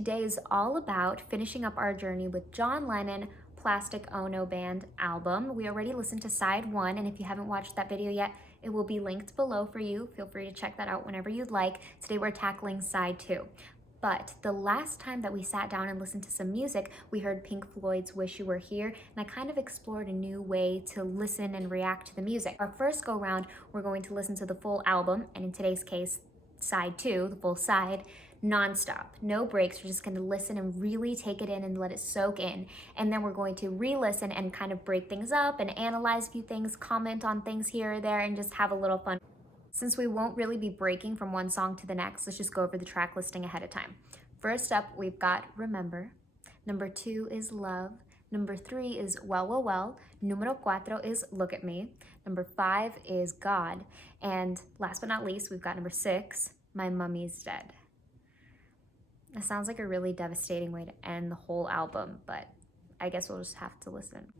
Today is all about finishing up our journey with John Lennon Plastic Ono Band album. We already listened to side 1, and if you haven't watched that video yet, it will be linked below for you. Feel free to check that out whenever you'd like. Today we're tackling side 2. But the last time that we sat down and listened to some music, we heard Pink Floyd's Wish You Were Here, and I kind of explored a new way to listen and react to the music. Our first go round, we're going to listen to the full album, and in today's case, side 2, the full side, non-stop, no breaks. We're just going to listen and really take it in and let it soak in. And then we're going to re-listen and kind of break things up and analyze a few things, comment on things here or there, and just have a little fun. Since we won't really be breaking from one song to the next, let's just go over the track listing ahead of time. First up, we've got Remember. Number 2 is Love. Number 3 is Well, Well, Well. Numero 4 is Look at Me. Number 5 is God. And last but not least, we've got number 6, My Mummy's Dead. That sounds like a really devastating way to end the whole album, but I guess we'll just have to listen.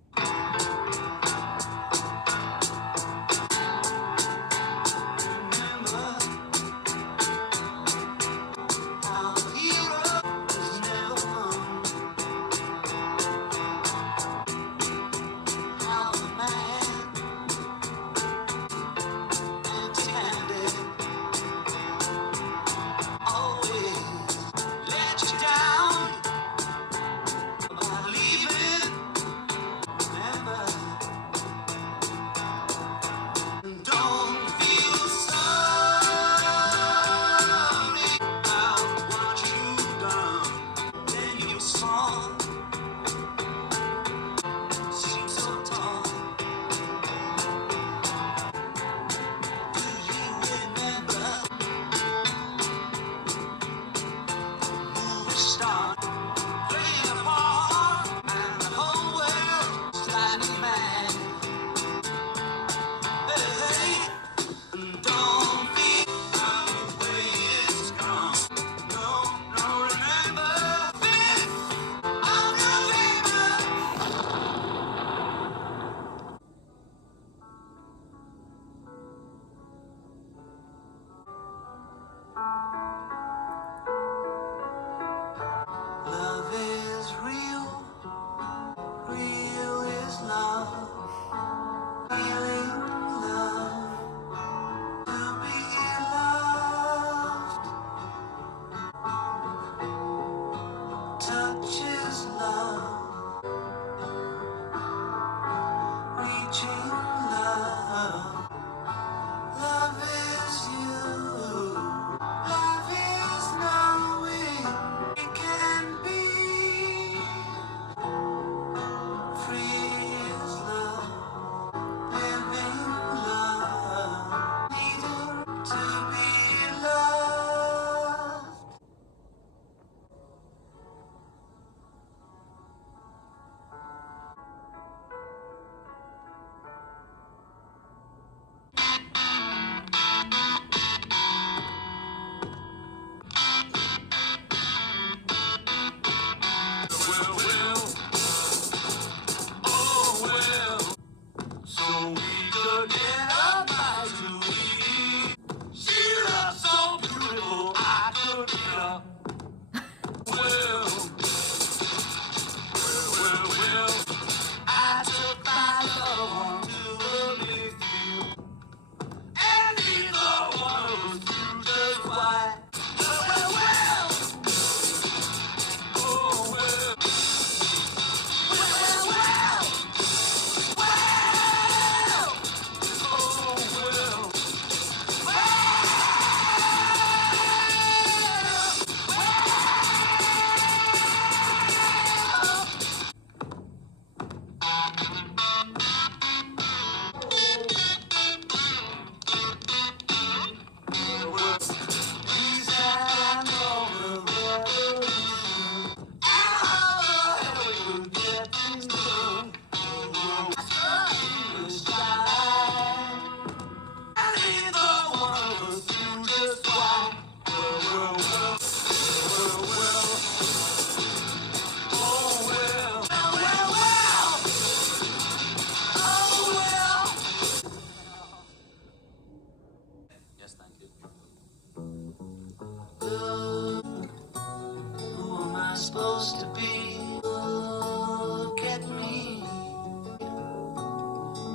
supposed to be? Look at me.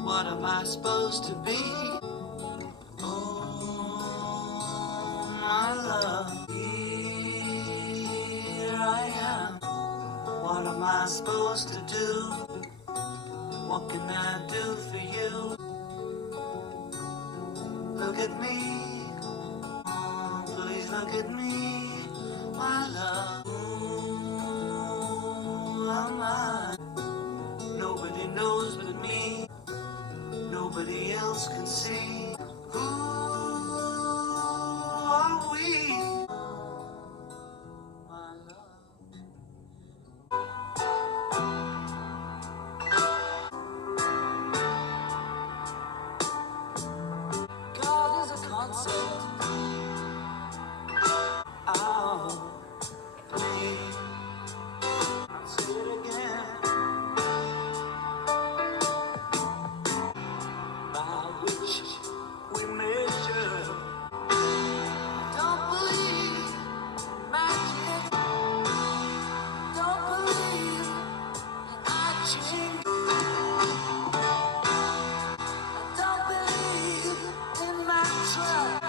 What am I supposed to be? Oh, my love, here I am. What am I supposed to do? What can I do for you? Look at me, please look at me, my love. Who am I? Nobody knows but me. Nobody else can see. Who are we? My love. God is a concept. Oh, please, I'll say it again. By which we measure. Don't believe magic. Don't believe I change. Don't believe in my trap.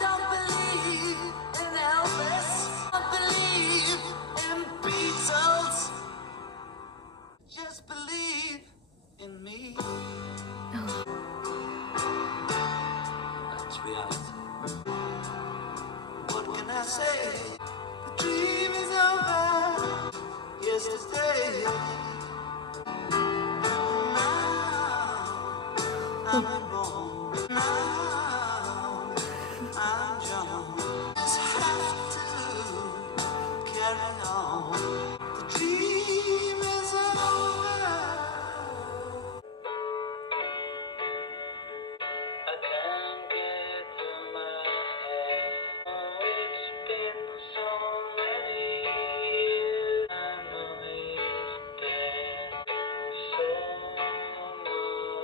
Don't believe in Elvis. Don't believe in Beatles. Just believe in me. That's reality. What can I say? The dream is over. Yesterday. Now I'm reborn. Now I'm young. Just have to carry on. The dream is over. I can't get to my head. Oh, it's been so many years. I know it's dead. So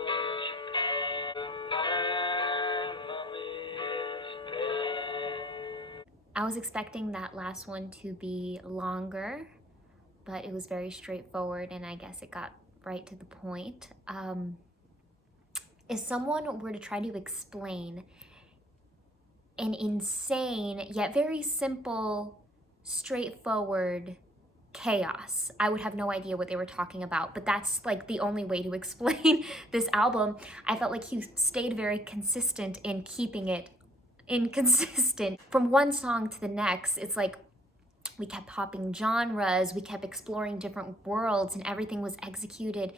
much pain. My mommy's dead. I was expecting that last one to be longer, but it was very straightforward, and I guess it got right to the point. If someone were to try to explain an insane yet very simple, straightforward chaos, I would have no idea what they were talking about, but that's like the only way to explain this album. I felt like he stayed very consistent in keeping it inconsistent. From one song to the next, it's like we kept hopping genres, we kept exploring different worlds, and everything was executed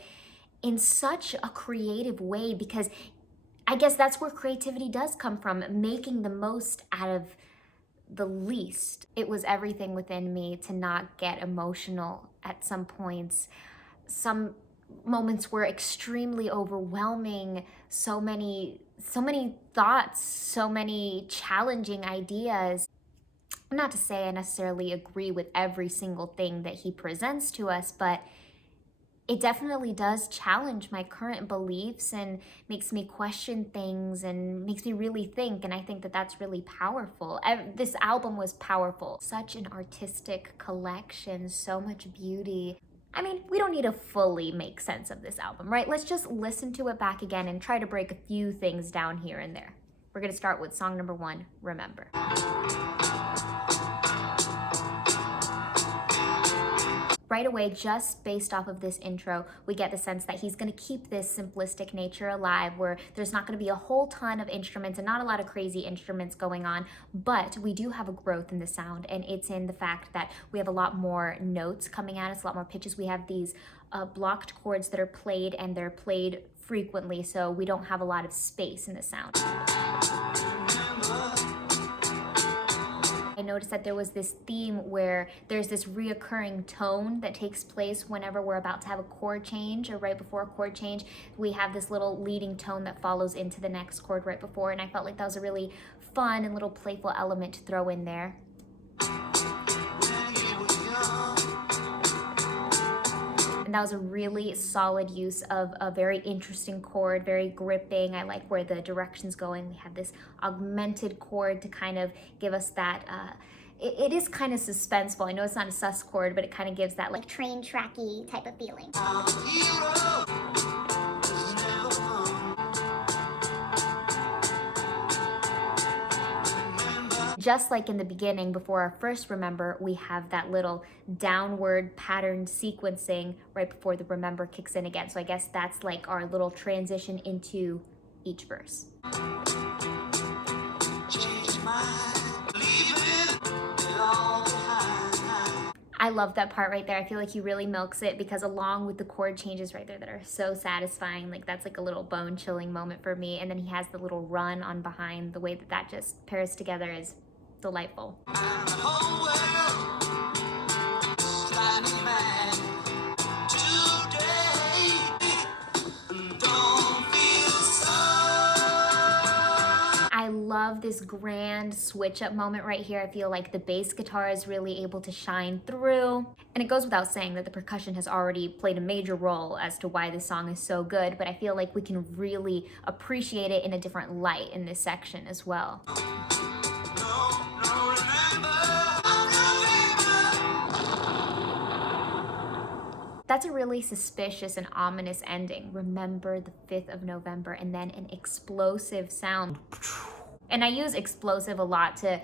in such a creative way, because I guess that's where creativity does come from, making the most out of the least. It was everything within me to not get emotional at some points. Some moments were extremely overwhelming, so many thoughts, so many challenging ideas. Not to say I necessarily agree with every single thing that he presents to us, but it definitely does challenge my current beliefs and makes me question things and makes me really think, and I think that that's really powerful. This album was powerful. Such an artistic collection, so much beauty. I mean, we don't need to fully make sense of this album, right? Let's just listen to it back again and try to break a few things down here and there. We're gonna start with song number 1, Remember. Right away, just based off of this intro, we get the sense that he's going to keep this simplistic nature alive, where there's not going to be a whole ton of instruments and not a lot of crazy instruments going on, but we do have a growth in the sound, and it's in the fact that we have a lot more notes coming at us, a lot more pitches. We have these blocked chords that are played, and they're played frequently, so we don't have a lot of space in the sound. I noticed that there was this theme where there's this reoccurring tone that takes place whenever we're about to have a chord change, or right before a chord change. We have this little leading tone that follows into the next chord right before, and I felt like that was a really fun and little playful element to throw in there. And that was a really solid use of a very interesting chord, very gripping. I like where the direction's going. We have this augmented chord to kind of give us that it is kind of suspenseful. I know it's not a sus chord, but it kind of gives that like train tracky type of feeling. Our hero is never home. Remember, just like in the beginning, before our first remember, we have that little downward patterned sequencing right before the remember kicks in again. So I guess that's like our little transition into each verse. change my mind, leaving it all behind. I love that part right there. I feel like he really milks it because along with the chord changes right there that are so satisfying, like that's like a little bone chilling moment for me. And then he has the little run on behind. The way that that just pairs together is delightful. And the whole world is sliding mad today. And don't feel sorry. I love this grand switch up moment right here. I feel like the bass guitar is really able to shine through. And it goes without saying that the percussion has already played a major role as to why this song is so good, but I feel like we can really appreciate it in a different light in this section as well. That's a really suspicious and ominous ending. Remember the 5th of November, and then an explosive sound. And I use explosive a lot to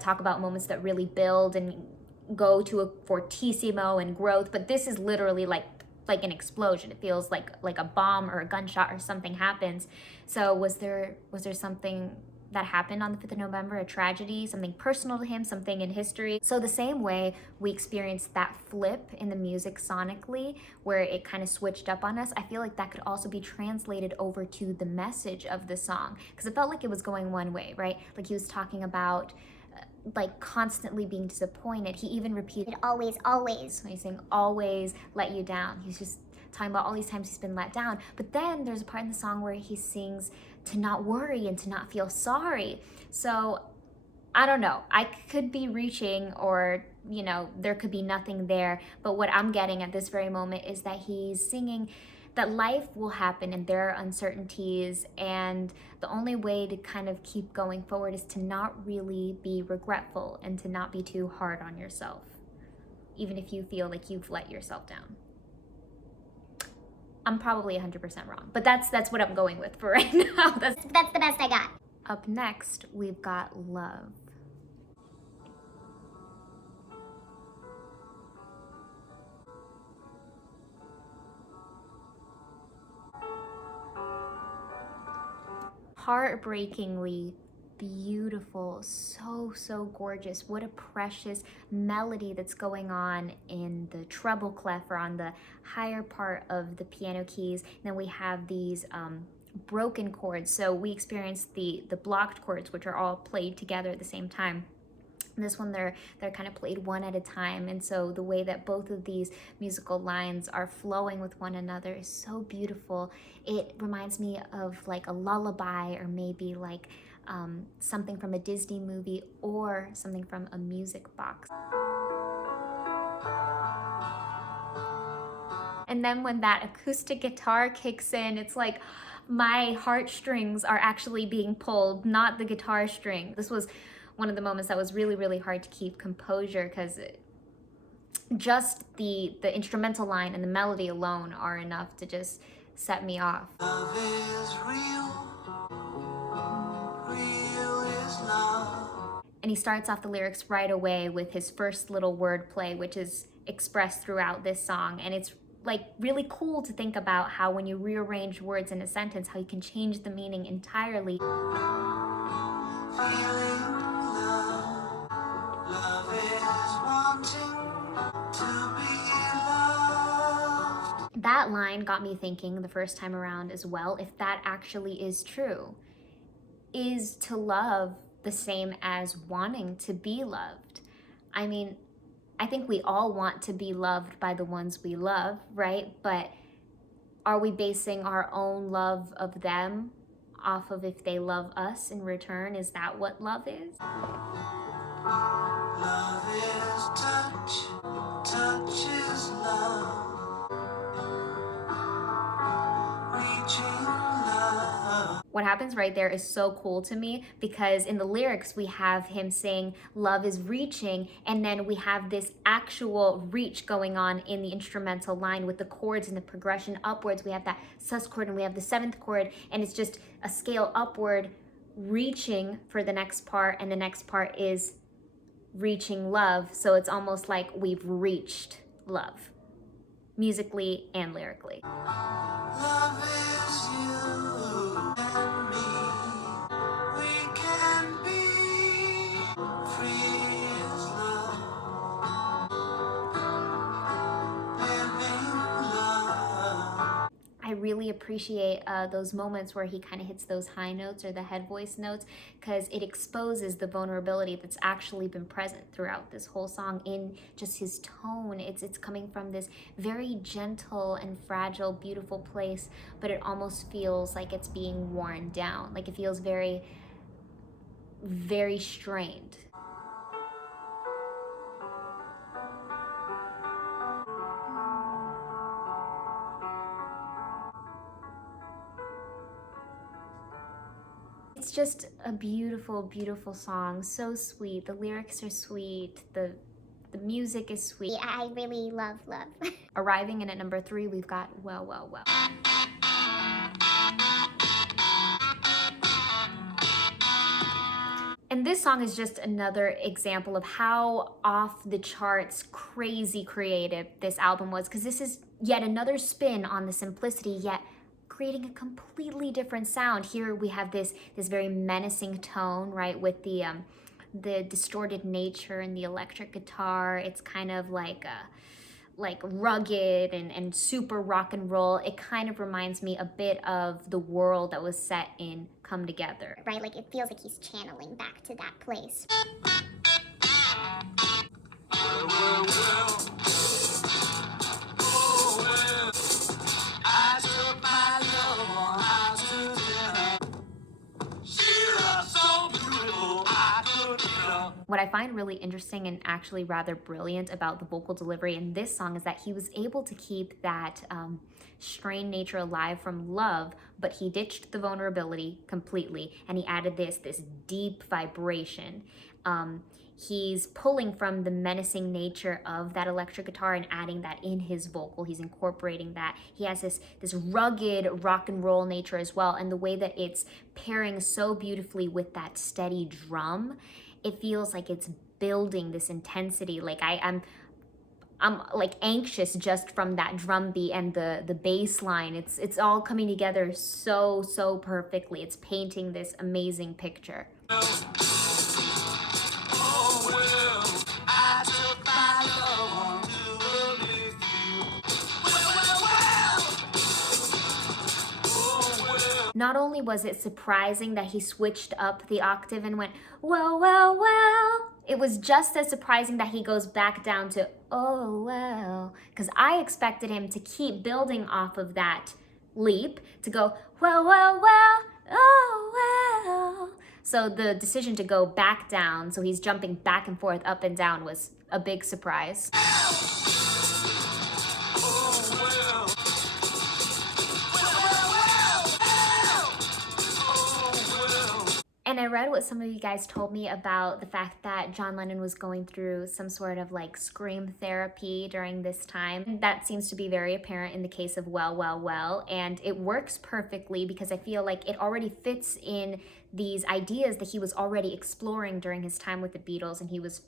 talk about moments that really build and go to a fortissimo and growth, but this is literally like an explosion. It feels like a bomb or a gunshot or something happens. So was there something that happened on the 5th of November, a tragedy, something personal to him, something in history? So the same way we experienced that flip in the music sonically, where it kind of switched up on us, I feel like that could also be translated over to the message of the song, because it felt like it was going one way, right? Like he was talking about like constantly being disappointed. He even repeated Always, always. so he's saying always let you down. He's just talking about all these times he's been let down. But then there's a part in the song where he sings to not worry and to not feel sorry. So I don't know. I could be reaching, or, you know, there could be nothing there. But what I'm getting at this very moment is that he's singing that life will happen and there are uncertainties, and the only way to kind of keep going forward is to not really be regretful and to not be too hard on yourself, even if you feel like you've let yourself down. I'm probably 100% wrong, but that's what I'm going with for right now. That's the best I got. Up next, we've got Love. Heartbreakingly beautiful, so gorgeous. What a precious melody that's going on in the treble clef, or on the higher part of the piano keys. And then we have these broken chords. So we experience the blocked chords, which are all played together at the same time. And this one, they're kind of played one at a time, and so the way that both of these musical lines are flowing with one another is so beautiful. It reminds me of like a lullaby, or maybe like something from a Disney movie, or something from a music box. And then when that acoustic guitar kicks in, it's like my heartstrings are actually being pulled, not the guitar string. This was one of the moments that was really hard to keep composure, because just the instrumental line and the melody alone are enough to just set me off. Love is real, real is love. And he starts off the lyrics right away with his first little word play, which is expressed throughout this song. And it's like really cool to think about how when you rearrange words in a sentence, how you can change the meaning entirely. Feeling love, love is wanting to be loved. That line got me thinking the first time around as well, if that actually is true. Is to love the same as wanting to be loved? I mean, I think we all want to be loved by the ones we love, right? But are we basing our own love of them off of if they love us in return? Is that what love is? Love is touch, touch is love. Reaching love. What happens right there is so cool to me, because in the lyrics we have him saying love is reaching, and then we have this actual reach going on in the instrumental line with the chords and the progression upwards. We have that sus chord and we have the seventh chord, and it's just a scale upward, reaching for the next part, and the next part is reaching love. So it's almost like we've reached love, musically and lyrically. Love is you and me. We can be free as love, living love. I really appreciate those moments where he kind of hits those high notes or the head voice notes, because it exposes the vulnerability that's actually been present throughout this whole song in just his tone. It's coming from this very gentle and fragile, beautiful place, but it almost feels like it's being worn down. Like it feels very, very strained. It's just a beautiful, beautiful song. So sweet. The lyrics are sweet. The music is sweet. I really love love. Arriving in at number 3, we've got Well, Well, Well. And this song is just another example of how off the charts, crazy creative this album was, because this is yet another spin on the simplicity, yet creating a completely different sound. Here we have this very menacing tone, right, with the distorted nature and the electric guitar. It's kind of like rugged and super rock and roll. It kind of reminds me a bit of the world that was set in Come Together. Right, like it feels like he's channeling back to that place. What I find really interesting and actually rather brilliant about the vocal delivery in this song is that he was able to keep that strained nature alive from Love, but he ditched the vulnerability completely, and he added this deep vibration. He's pulling from the menacing nature of that electric guitar and adding that in his vocal. He's incorporating that. He has this rugged rock and roll nature as well, and the way that it's pairing so beautifully with that steady drum, it feels like it's building this intensity. Like I'm like anxious just from that drum beat and the bass line. It's all coming together so perfectly. It's painting this amazing picture. Not only was it surprising that he switched up the octave and went, well, well, well, it was just as surprising that he goes back down to, oh, well, because I expected him to keep building off of that leap to go, well, well, well, oh, well. So the decision to go back down, so he's jumping back and forth, up and down, was a big surprise. And I read what some of you guys told me about the fact that John Lennon was going through some sort of like scream therapy during this time. That seems to be very apparent in the case of Well, Well, Well, and it works perfectly because I feel like it already fits in these ideas that he was already exploring during his time with the Beatles, and he was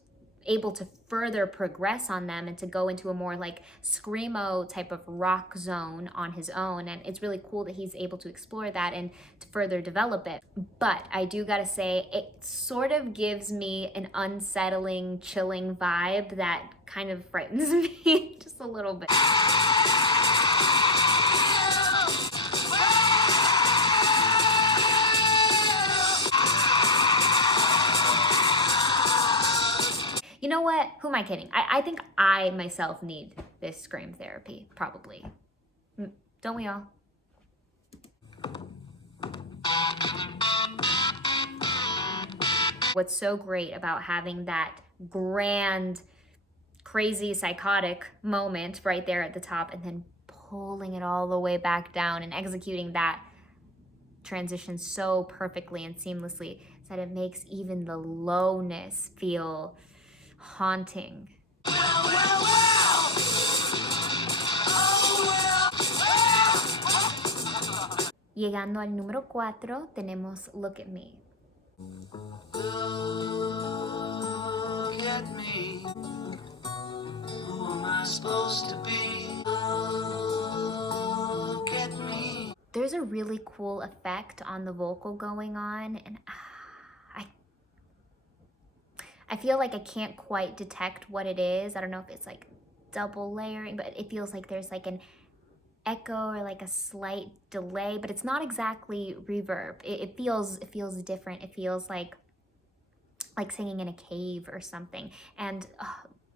able to further progress on them and to go into a more like screamo type of rock zone on his own. And it's really cool that he's able to explore that and to further develop it. But I do gotta say, it sort of gives me an unsettling, chilling vibe that kind of frightens me just a little bit. You know what? Who am I kidding? I think I myself need this scream therapy, probably. Don't we all? What's so great about having that grand, crazy, psychotic moment right there at the top and then pulling it all the way back down and executing that transitions so perfectly and seamlessly that it makes even the lowness feel haunting. Llegando al número 4, tenemos Look at Me. Look at me. Who am I supposed to be? Look at me. There's a really cool effect on the vocal going on, and I feel like I can't quite detect what it is. I don't know if it's like double layering, but it feels like there's like an echo or like a slight delay, but it's not exactly reverb. It feels different. It feels like singing in a cave or something. And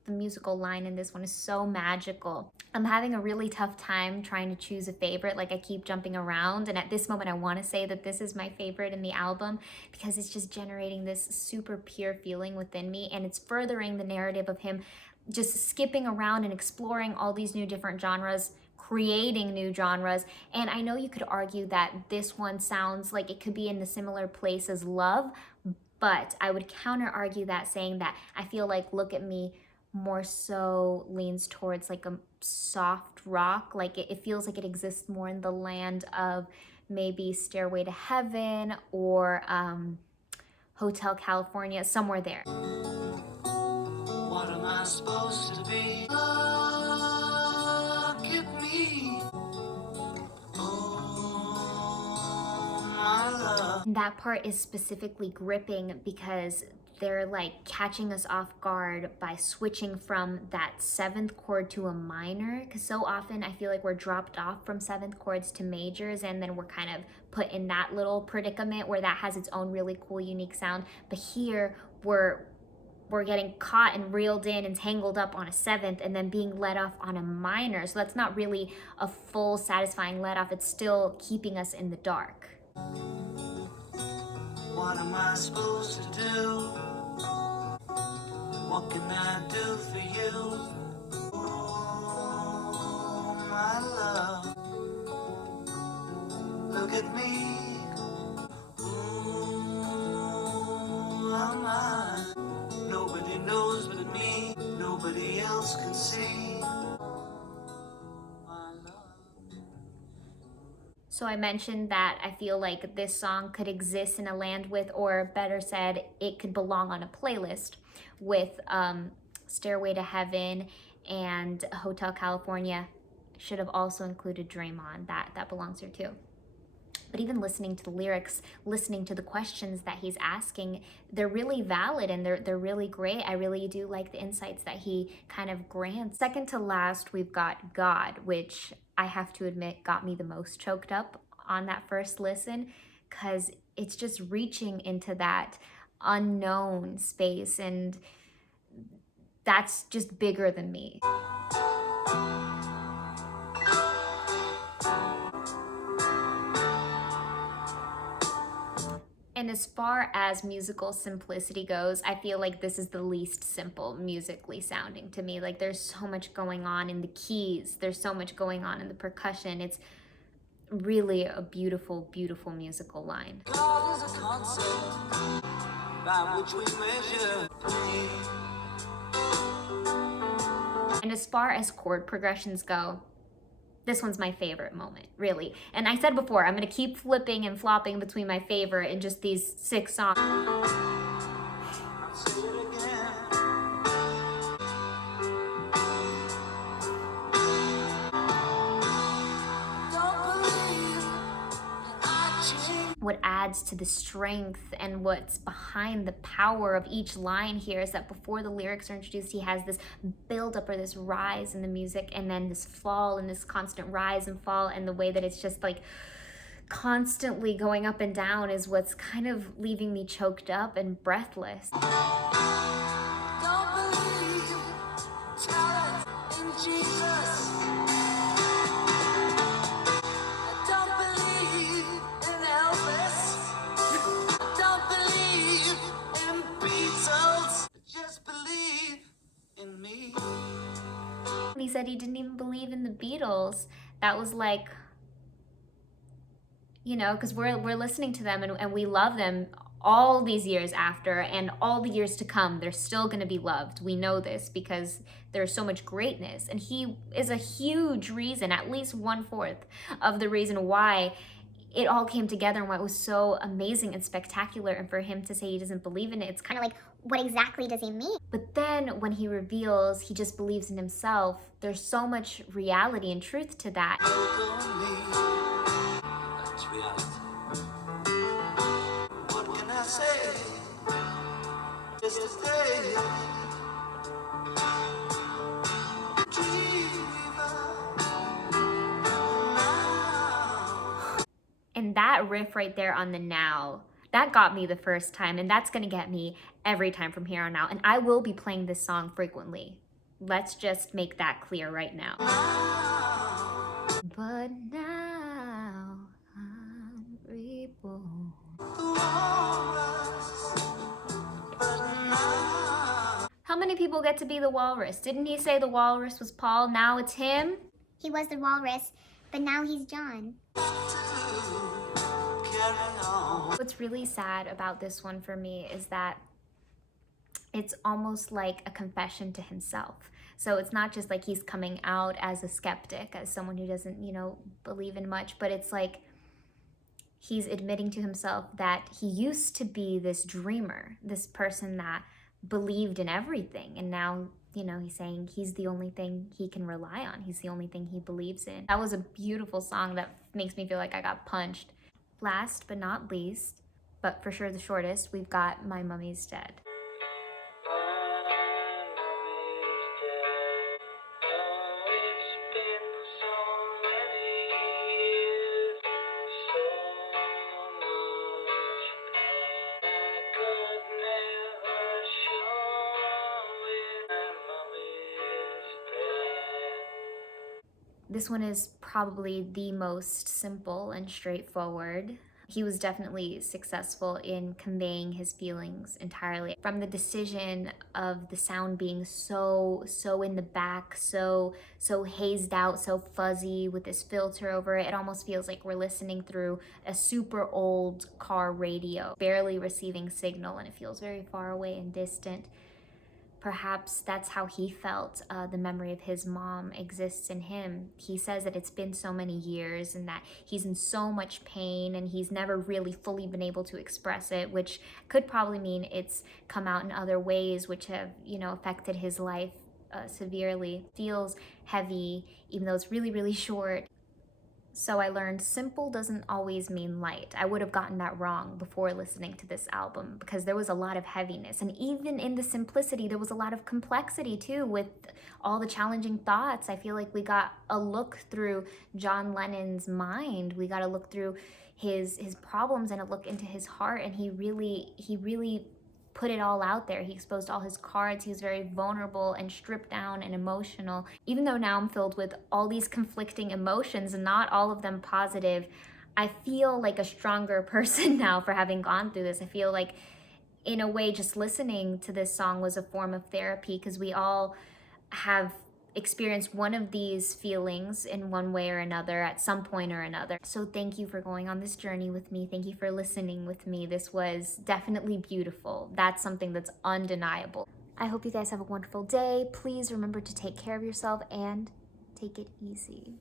the musical line in this one is so magical. I'm having a really tough time trying to choose a favorite. Like, I keep jumping around, and at this moment I want to say that this is my favorite in the album because it's just generating this super pure feeling within me, and it's furthering the narrative of him just skipping around and exploring all these new different genres, creating new genres. And I know you could argue that this one sounds like it could be in the similar place as Love, but I would counter argue that, saying that I feel like Look at Me more so leans towards like a soft rock. Like it feels like it exists more in the land of maybe Stairway to Heaven or Hotel California, somewhere there. What am I supposed to be? Look at me. Oh, my love. And that part is specifically gripping because they're like catching us off guard by switching from that 7th chord to a minor, because so often I feel like we're dropped off from 7th chords to majors, and then we're kind of put in that little predicament where that has its own really cool, unique sound. But here we're getting caught and reeled in and tangled up on a 7th and then being let off on a minor. So that's not really a full satisfying let off. It's still keeping us in the dark. What am I supposed to do? What can I do for you? Oh, my love. Look at me. Who am I? Nobody knows but me. Nobody else can see. My love. So I mentioned that I feel like this song could exist in a land with, or better said, it could belong on a playlist with Stairway to Heaven and Hotel California. Should have also included Dream On. That belongs here too. But even listening to the lyrics, listening to the questions that he's asking, they're really valid and they're really great. I really do like the insights that he kind of grants. Second to last, we've got God, which I have to admit got me the most choked up on that first listen, because it's just reaching into that unknown space, and that's just bigger than me. And as far as musical simplicity goes, I feel like this is the least simple musically sounding to me. Like, there's so much going on in the keys. There's so much going on in the percussion. It's really a beautiful, beautiful musical line. God is a concept by which we measure pain. And as far as chord progressions go, this one's my favorite moment, really. And I said before, I'm gonna keep flipping and flopping between my favorite and just these 6 songs. I'll say it again. Don't believe that I changed. What adds to the strength and what's behind the power of each line here is that before the lyrics are introduced, he has this build up or this rise in the music, and then this fall and this constant rise and fall, and the way that it's just like constantly going up and down is what's kind of leaving me choked up and breathless. Don't believe talent in Jesus. Don't believe in Elvis. Don't believe in Beatles. Just believe in me. And he said he didn't even believe in the Beatles. That was like, you know, because we're listening to them and we love them all these years after, and all the years to come, they're still going to be loved. We know this because there's so much greatness, and he is a huge reason, at least 1/4 of the reason why it all came together and why it was so amazing and spectacular. And for him to say he doesn't believe in it, it's kind Kind of like, what exactly does he mean? but then when he reveals he just believes in himself, there's so much reality and truth to that. Look on me. That's reality. What can I say? Just a day. And that riff right there on the now, that got me the first time, and that's gonna get me every time from here on out. And I will be playing this song frequently. Let's just make that clear right now. But now I'm reborn. How many people get to be the walrus? Didn't he say the walrus was Paul? Now it's him? He was the walrus, but now he's John. What's really sad about this one for me is that it's almost like a confession to himself. So it's not just like he's coming out as a skeptic, as someone who doesn't, you know, believe in much, but it's like he's admitting to himself that he used to be this dreamer, this person that believed in everything. And now, you know, he's saying he's the only thing he can rely on. He's the only thing he believes in. That was a beautiful song that makes me feel like I got punched. Last but not least, but for sure the shortest, we've got My Mummy's Dead. This one is probably the most simple and straightforward. He was definitely successful in conveying his feelings entirely. From the decision of the sound being so in the back, so hazed out, so fuzzy with this filter over it, it almost feels like we're listening through a super old car radio, barely receiving signal, and it feels very far away and distant. Perhaps that's how he felt. The memory of his mom exists in him. He says that it's been so many years and that he's in so much pain and he's never really fully been able to express it, which could probably mean it's come out in other ways which have, you know, affected his life severely. Feels heavy, even though it's really short. So I learned simple doesn't always mean light. I would have gotten that wrong before listening to this album because there was a lot of heaviness. And even in the simplicity, there was a lot of complexity too with all the challenging thoughts. I feel like we got a look through John Lennon's mind. We got a look through his problems and a look into his heart. And he really put it all out there. He exposed all his cards. He was very vulnerable and stripped down and emotional. Even though now I'm filled with all these conflicting emotions and not all of them positive, I feel like a stronger person now for having gone through this. I feel like in a way just listening to this song was a form of therapy because we all have experienced one of these feelings in one way or another at some point or another. So thank you for going on this journey with me. Thank you for listening with me. This was definitely beautiful. That's something that's undeniable. I hope you guys have a wonderful day. Please remember to take care of yourself and take it easy.